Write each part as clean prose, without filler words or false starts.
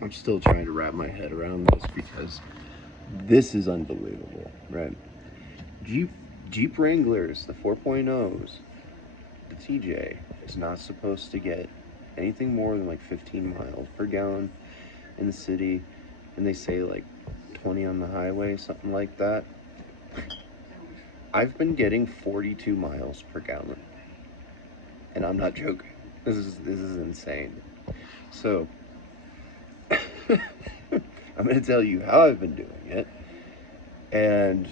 I'm still trying to wrap my head around this because this is unbelievable, right? Jeep Jeep Wranglers, the 4.0s, the TJ is not supposed to get anything more than like 15 miles per gallon in the city, and they say like 20 on the highway, something like that. I've been getting 42 miles per gallon, and I'm not joking. This is insane. So I'm going to tell you how I've been doing it, and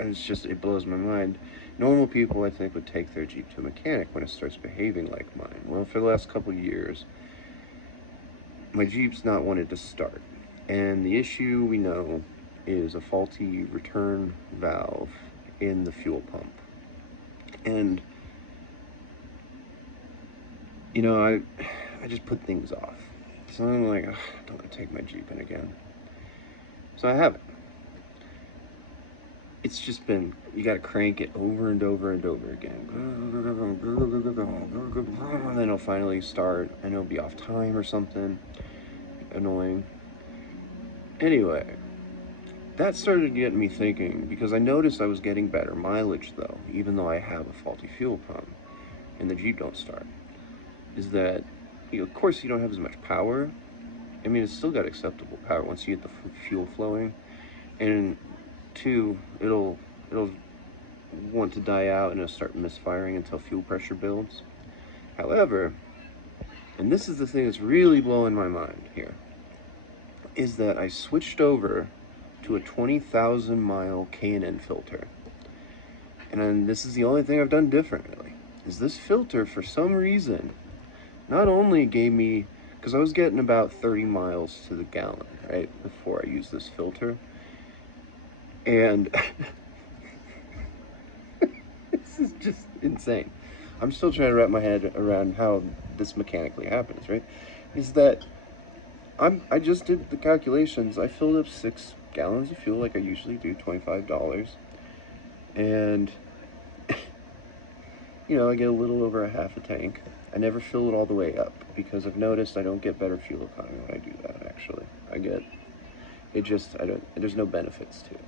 it blows my mind. Normal people, I think, would take their Jeep to a mechanic when it starts behaving like mine. Well, for the last couple of years, my Jeep's not wanted to start, and the issue we know is a faulty return valve in the fuel pump. And I just put things off. So I'm like, ugh, I don't want to take my Jeep in again. So I haven't. It's just been, you gotta crank it over and over and over again. And then it'll finally start, and it'll be off time or something. Annoying. Anyway, that started getting me thinking, because I noticed I was getting better mileage though, even though I have a faulty fuel pump, and the Jeep don't start. Is that, of course you don't have as much power. I mean, it's still got acceptable power once you get the fuel flowing. And two, it'll want to die out and it'll start misfiring until fuel pressure builds. However, and this is the thing that's really blowing my mind here, is that I switched over to a 20,000 mile K&N filter. And then this is the only thing I've done differently, is this filter, for some reason, not only gave me, because I was getting about 30 miles to the gallon, right, before I used this filter. And this is just insane. I'm still trying to wrap my head around how this mechanically happens, right? Is that I just did the calculations. I filled up 6 gallons of fuel like I usually do, $25. And, I get a little over a half a tank. I never fill it all the way up because I've noticed I don't get better fuel economy when I do that, actually. There's no benefits to it.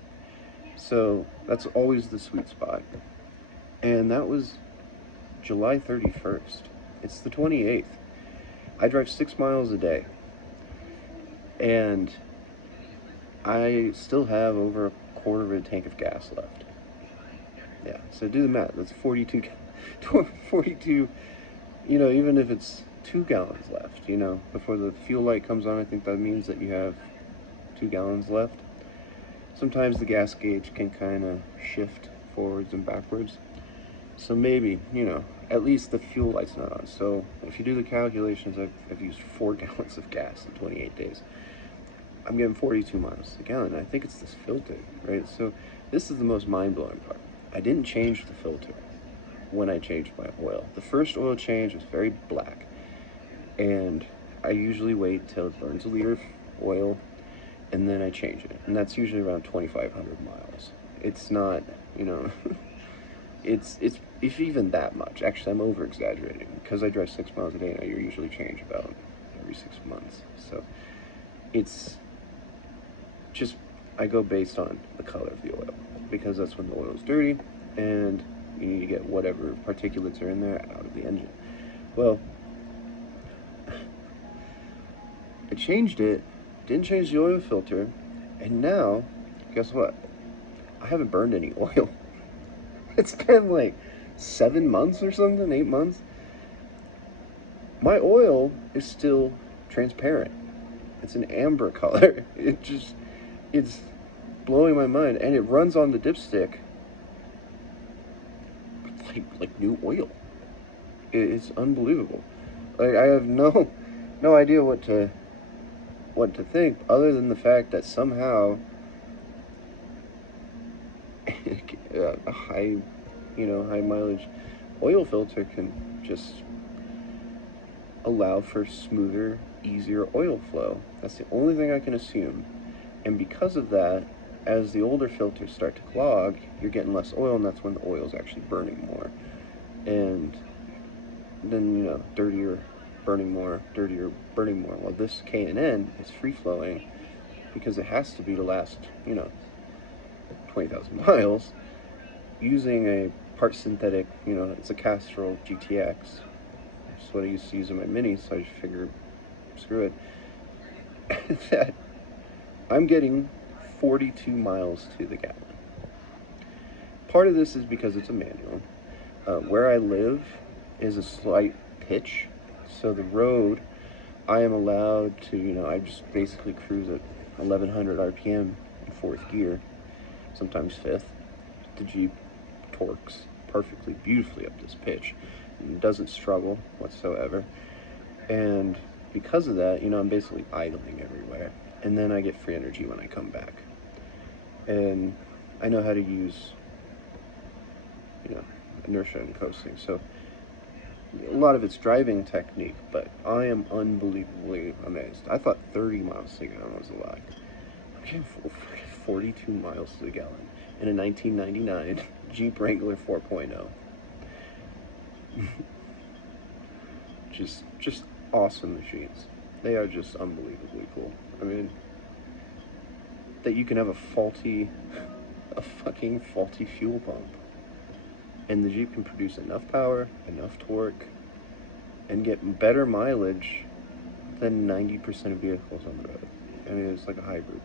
So that's always the sweet spot. And that was July 31st. It's the 28th. I drive 6 miles a day. And I still have over a quarter of a tank of gas left. Yeah, so do the math. That's 42, even if it's 2 gallons left, before the fuel light comes on, I think that means that you have 2 gallons left. Sometimes the gas gauge can kind of shift forwards and backwards. So maybe, at least the fuel light's not on. So if you do the calculations, I've used 4 gallons of gas in 28 days. I'm getting 42 miles a gallon. I think it's this filter, right? So this is the most mind-blowing part. I didn't change the filter when I changed my oil. The first oil change was very black. And I usually wait till it burns a liter of oil, and then I change it. And that's usually around 2,500 miles. It's not, it's if even that much. Actually, I'm over-exaggerating. Because I drive 6 miles a day, and I usually change about every 6 months. So it's just, I go based on the color of the oil, because that's when the oil is dirty, and you need to get whatever particulates are in there out of the engine. Well, I changed it, didn't change the oil filter, and now, guess what? I haven't burned any oil. It's been like 7 months or something, 8 months. My oil is still transparent. It's an amber color. It's blowing my mind, and it runs on the dipstick like new oil. It's unbelievable. Like, I have no idea what to think, other than the fact that somehow a high mileage oil filter can just allow for smoother, easier oil flow. That's the only thing I can assume. And because of that, as the older filters start to clog, you're getting less oil, and that's when the oil's actually burning more. And then, dirtier burning more, dirtier, burning more. While this K&N is free-flowing because it has to be to last, 20,000 miles, using a part synthetic, it's a Castrol GTX. That's what I used to use in my Mini, so I just figured, screw it, that I'm getting 42 miles to the gallon. Part of this is because it's a manual. Where I live is a slight pitch, so the road, I am allowed to, I just basically cruise at 1100 RPM in fourth gear, sometimes fifth. The Jeep torques perfectly, beautifully up this pitch. It doesn't struggle whatsoever. And because of that, I'm basically idling everywhere. And then I get free energy when I come back. And I know how to use, inertia and coasting. So a lot of it's driving technique, but I am unbelievably amazed. I thought 30 miles to the gallon was a lie. I'm getting 42 miles to the gallon in a 1999 Jeep Wrangler 4.0. just awesome machines. They are just unbelievably cool. I mean, that you can have a fucking faulty fuel pump, and the Jeep can produce enough power, enough torque, and get better mileage than 90% of vehicles on the road. I mean, it's like a hybrid.